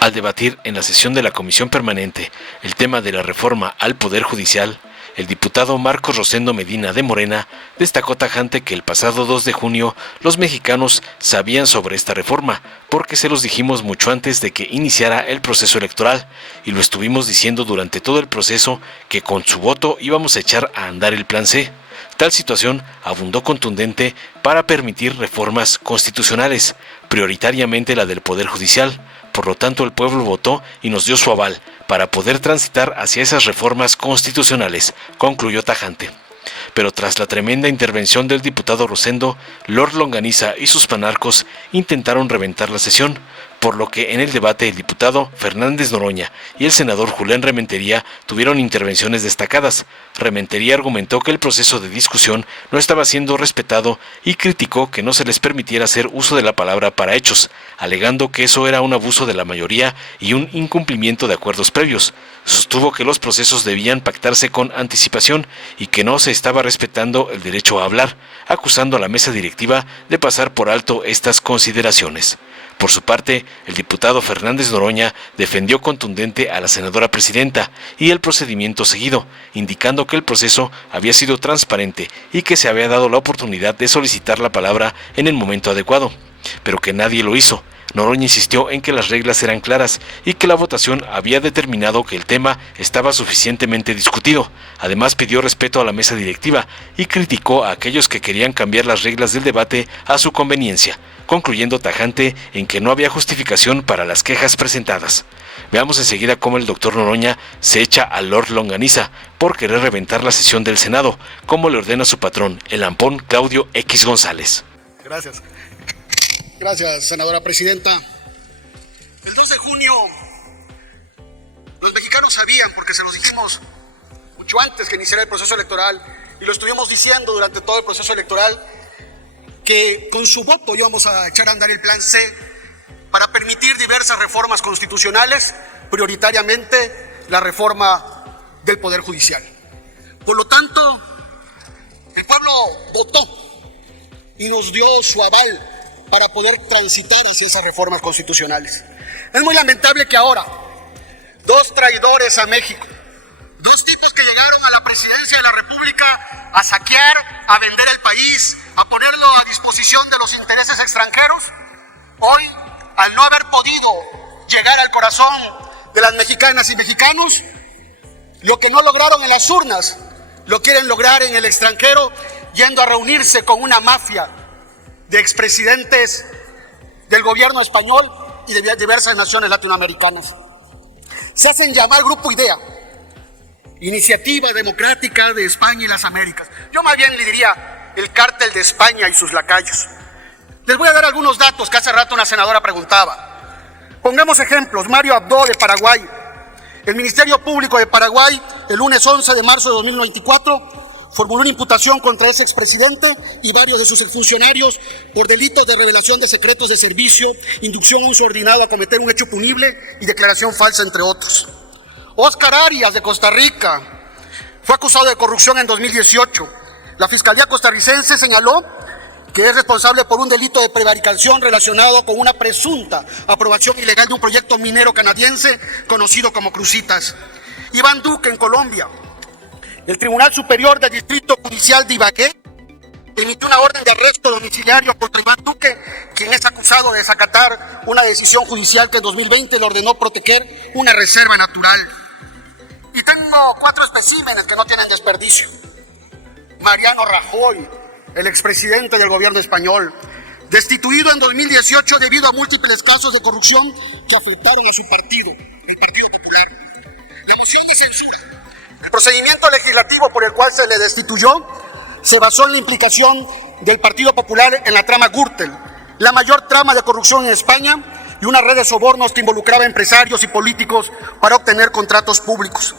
Al debatir en la sesión de la Comisión Permanente el tema de la reforma al Poder Judicial, el diputado Marcos Rosendo Medina de Morena destacó tajante que el pasado 2 de junio los mexicanos sabían sobre esta reforma, porque se los dijimos mucho antes de que iniciara el proceso electoral, y lo estuvimos diciendo durante todo el proceso que con su voto íbamos a echar a andar el plan C. Tal situación abundó contundente para permitir reformas constitucionales, prioritariamente la del Poder Judicial. Por lo tanto, el pueblo votó y nos dio su aval para poder transitar hacia esas reformas constitucionales, concluyó tajante. Pero tras la tremenda intervención del diputado Rosendo, Lord Longaniza y sus panarcos intentaron reventar la sesión, por lo que en el debate el diputado Fernández Noroña y el senador Julián Rementería tuvieron intervenciones destacadas. Rementería argumentó que el proceso de discusión no estaba siendo respetado y criticó que no se les permitiera hacer uso de la palabra para hechos, alegando que eso era un abuso de la mayoría y un incumplimiento de acuerdos previos. Sostuvo que los procesos debían pactarse con anticipación y que no se estaba respetando el derecho a hablar, acusando a la mesa directiva de pasar por alto estas consideraciones. Por su parte, el diputado Fernández Noroña defendió contundente a la senadora presidenta y el procedimiento seguido, indicando que el proceso había sido transparente y que se había dado la oportunidad de solicitar la palabra en el momento adecuado, pero que nadie lo hizo. Noroña insistió en que las reglas eran claras y que la votación había determinado que el tema estaba suficientemente discutido. Además, pidió respeto a la mesa directiva y criticó a aquellos que querían cambiar las reglas del debate a su conveniencia, concluyendo tajante en que no había justificación para las quejas presentadas. Veamos enseguida cómo el doctor Noroña se echa al Lord Longaniza por querer reventar la sesión del Senado, como le ordena su patrón, el ampón Claudio X González. Gracias, senadora presidenta. El 2 de junio, los mexicanos sabían, porque se los dijimos mucho antes que iniciara el proceso electoral, y lo estuvimos diciendo durante todo el proceso electoral, que con su voto íbamos a echar a andar el plan C para permitir diversas reformas constitucionales, prioritariamente la reforma del Poder Judicial. Por lo tanto, el pueblo votó y nos dio su aval para poder transitar hacia esas reformas constitucionales. Es muy lamentable que ahora, dos traidores a México, dos tipos que llegaron a la presidencia de la República a saquear, a vender el país, a ponerlo a disposición de los intereses extranjeros, hoy, al no haber podido llegar al corazón de las mexicanas y mexicanos, lo que no lograron en las urnas, lo quieren lograr en el extranjero, yendo a reunirse con una mafia de expresidentes del gobierno español y de diversas naciones latinoamericanas. Se hacen llamar Grupo IDEA, Iniciativa Democrática de España y las Américas. Yo más bien le diría el cártel de España y sus lacayos. Les voy a dar algunos datos que hace rato una senadora preguntaba. Pongamos ejemplos. Mario Abdo de Paraguay. El Ministerio Público de Paraguay, el lunes 11 de marzo de 2024, formuló una imputación contra ese expresidente y varios de sus exfuncionarios por delitos de revelación de secretos de servicio, inducción a un subordinado a cometer un hecho punible y declaración falsa, entre otros. Óscar Arias, de Costa Rica, fue acusado de corrupción en 2018. La Fiscalía costarricense señaló que es responsable por un delito de prevaricación relacionado con una presunta aprobación ilegal de un proyecto minero canadiense conocido como Cruzitas. Iván Duque, en Colombia. El Tribunal Superior del Distrito Judicial de Ibagué emitió una orden de arresto domiciliario contra Iván Duque, quien es acusado de desacatar una decisión judicial que en 2020 le ordenó proteger una reserva natural. Y tengo 4 especímenes que no tienen desperdicio. Mariano Rajoy, el expresidente del gobierno español, destituido en 2018 debido a múltiples casos de corrupción que afectaron a su partido, el Partido Popular. La moción de censura, el procedimiento legislativo por el cual se le destituyó, se basó en la implicación del Partido Popular en la trama Gürtel, la mayor trama de corrupción en España, y una red de sobornos que involucraba a empresarios y políticos para obtener contratos públicos.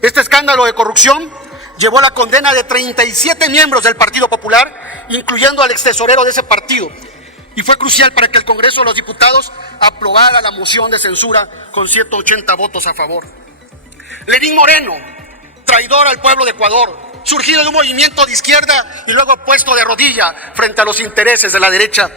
Este escándalo de corrupción llevó a la condena de 37 miembros del Partido Popular, incluyendo al extesorero de ese partido, y fue crucial para que el Congreso de los Diputados aprobara la moción de censura con 180 votos a favor. Lenín Moreno, traidor al pueblo de Ecuador, surgido de un movimiento de izquierda y luego puesto de rodilla frente a los intereses de la derecha.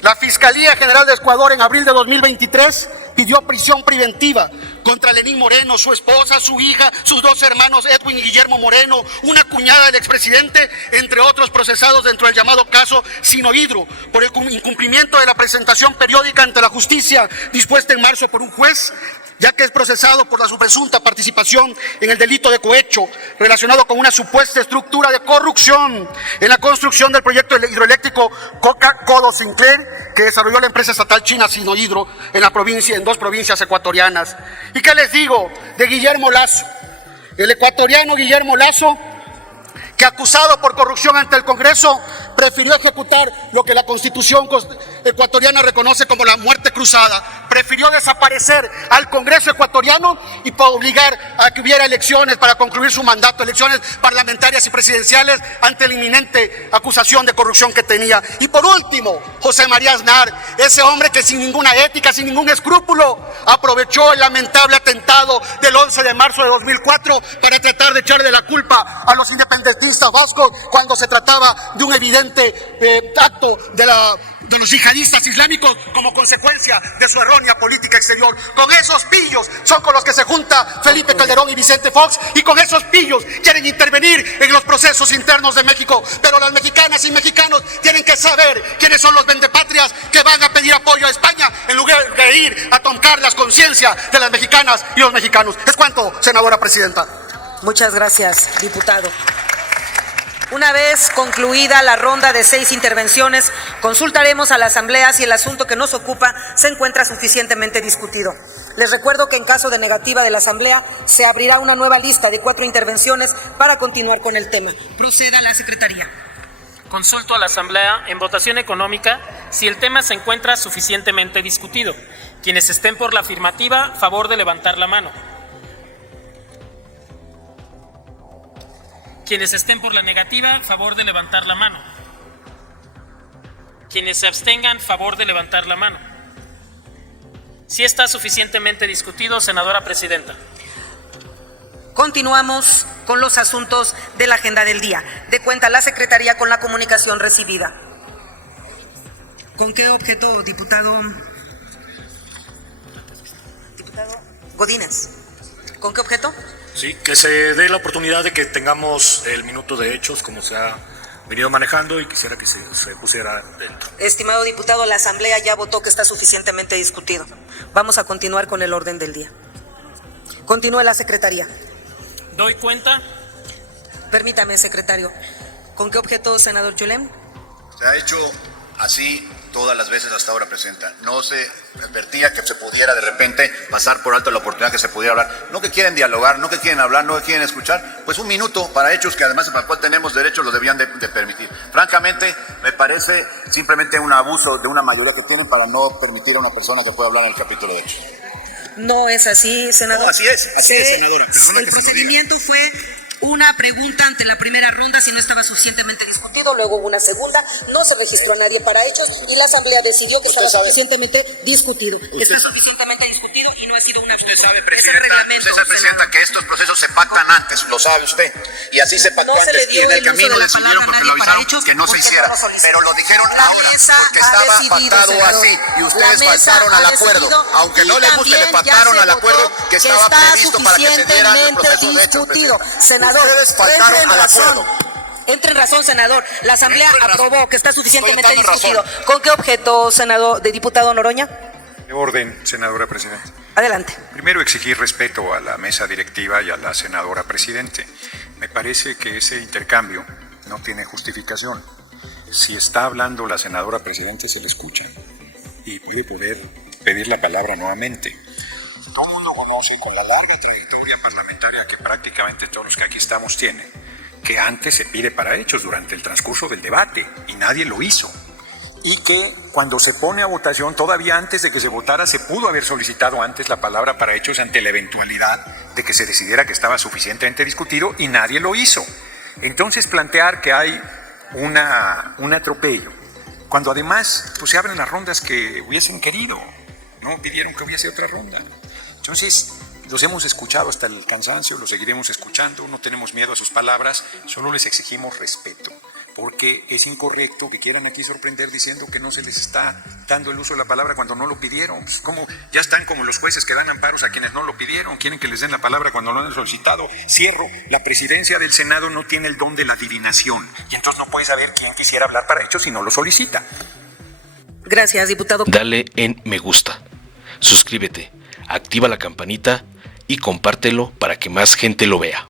La Fiscalía General de Ecuador, en abril de 2023, pidió prisión preventiva contra Lenín Moreno, su esposa, su hija, sus dos hermanos Edwin y Guillermo Moreno, una cuñada del expresidente, entre otros procesados dentro del llamado caso Sinohidro, por el incumplimiento de la presentación periódica ante la justicia dispuesta en marzo por un juez, ya que es procesado por la su presunta participación en el delito de cohecho relacionado con una supuesta estructura de corrupción en la construcción del proyecto hidroeléctrico Coca-Codo Sinclair, que desarrolló la empresa estatal china Sinohidro en dos provincias ecuatorianas. ¿Y qué les digo de Guillermo Lasso? El ecuatoriano Guillermo Lasso, que acusado por corrupción ante el Congreso, prefirió ejecutar lo que la Constitución ecuatoriana reconoce como la muerte cruzada. Prefirió desaparecer al Congreso ecuatoriano y obligar a que hubiera elecciones para concluir su mandato, elecciones parlamentarias y presidenciales ante la inminente acusación de corrupción que tenía. Y por último, José María Aznar, ese hombre que sin ninguna ética, sin ningún escrúpulo, aprovechó el lamentable atentado del 11 de marzo de 2004 para tratar de echarle la culpa a los independentistas vascos cuando se trataba de un evidente acto de los yihadistas islámicos como consecuencia de su errónea política exterior. Con esos pillos son con los que se junta Felipe Calderón y Vicente Fox, y con esos pillos quieren intervenir en los procesos internos de México. Pero las mexicanas y mexicanos tienen que saber quiénes son los vendepatrias que van a pedir apoyo a España en lugar de ir a tocar las conciencias de las mexicanas y los mexicanos. Es cuanto, senadora presidenta. Muchas gracias, diputado. Una vez concluida la ronda de 6 intervenciones, consultaremos a la Asamblea si el asunto que nos ocupa se encuentra suficientemente discutido. Les recuerdo que en caso de negativa de la Asamblea, se abrirá una nueva lista de 4 intervenciones para continuar con el tema. Proceda la Secretaría. Consulto a la Asamblea en votación económica si el tema se encuentra suficientemente discutido. Quienes estén por la afirmativa, favor de levantar la mano. Quienes estén por la negativa, favor de levantar la mano. Quienes se abstengan, favor de levantar la mano. Si está suficientemente discutido, senadora presidenta. Continuamos con los asuntos de la agenda del día. De cuenta la Secretaría con la comunicación recibida. ¿Con qué objeto, diputado Godínez? ¿Con qué objeto? Sí, que se dé la oportunidad de que tengamos el minuto de hechos como se ha venido manejando, y quisiera que se pusiera dentro. Estimado diputado, la Asamblea ya votó que está suficientemente discutido. Vamos a continuar con el orden del día. Continúe la Secretaría. Doy cuenta. Permítame, secretario. ¿Con qué objeto, senador Yulem? Se ha hecho así todas las veces hasta ahora, presidenta. No se advertía que se pudiera de repente pasar por alto la oportunidad que se pudiera hablar. No que quieren dialogar, no que quieren hablar, no que quieren escuchar. Pues un minuto para hechos que además para el cual tenemos derecho lo debían de permitir. Francamente, me parece simplemente un abuso de una mayoría que tienen para no permitir a una persona que pueda hablar en el capítulo de hechos. No es así, senador. No, así es, senadora. El procedimiento fue una pregunta ante la primera ronda si no estaba suficientemente discutido, luego hubo una segunda, no se registró a nadie para hechos y la Asamblea decidió que estaba suficientemente discutido. Está suficientemente discutido y no ha sido una... Usted sabe, presidenta, que estos procesos se pactan antes, lo sabe usted. Y así se pactó antes, y en el camino decidieron porque lo avisaron que no se hiciera. Pero lo dijeron ahora porque estaba pactado así y ustedes faltaron al acuerdo. Aunque no les guste, le pactaron al acuerdo que estaba previsto para que se diera el proceso de hechos, presidenta. Ustedes faltaron al acuerdo. Entre en razón, senador. La Asamblea aprobó que está suficientemente discutido. ¿Con qué objeto, senador, de diputado Noroña? De orden, senadora presidenta. Adelante. Primero, exigir respeto a la mesa directiva y a la senadora presidente. Me parece que ese intercambio no tiene justificación. Si está hablando la senadora presidente, se le escucha y puede poder pedir la palabra nuevamente. Todo el mundo conoce con la larga trayectoria parlamentaria que prácticamente todos los que aquí estamos tienen, que antes se pide para hechos durante el transcurso del debate y nadie lo hizo. Y que cuando se pone a votación, todavía antes de que se votara, se pudo haber solicitado antes la palabra para hechos ante la eventualidad de que se decidiera que estaba suficientemente discutido y nadie lo hizo. Entonces plantear que hay un atropello, cuando además pues, se abren las rondas que hubiesen querido, no pidieron que hubiese otra ronda. Entonces, los hemos escuchado hasta el cansancio, los seguiremos escuchando, no tenemos miedo a sus palabras, solo les exigimos respeto. porque es incorrecto que quieran aquí sorprender diciendo que no se les está dando el uso de la palabra cuando no lo pidieron. Pues como ya están como los jueces que dan amparos a quienes no lo pidieron, quieren que les den la palabra cuando lo han solicitado. Cierro, la presidencia del Senado no tiene el don de la adivinación y entonces no puede saber quién quisiera hablar para ello si no lo solicita. Gracias, diputado. Dale en me gusta, suscríbete, activa la campanita y compártelo para que más gente lo vea.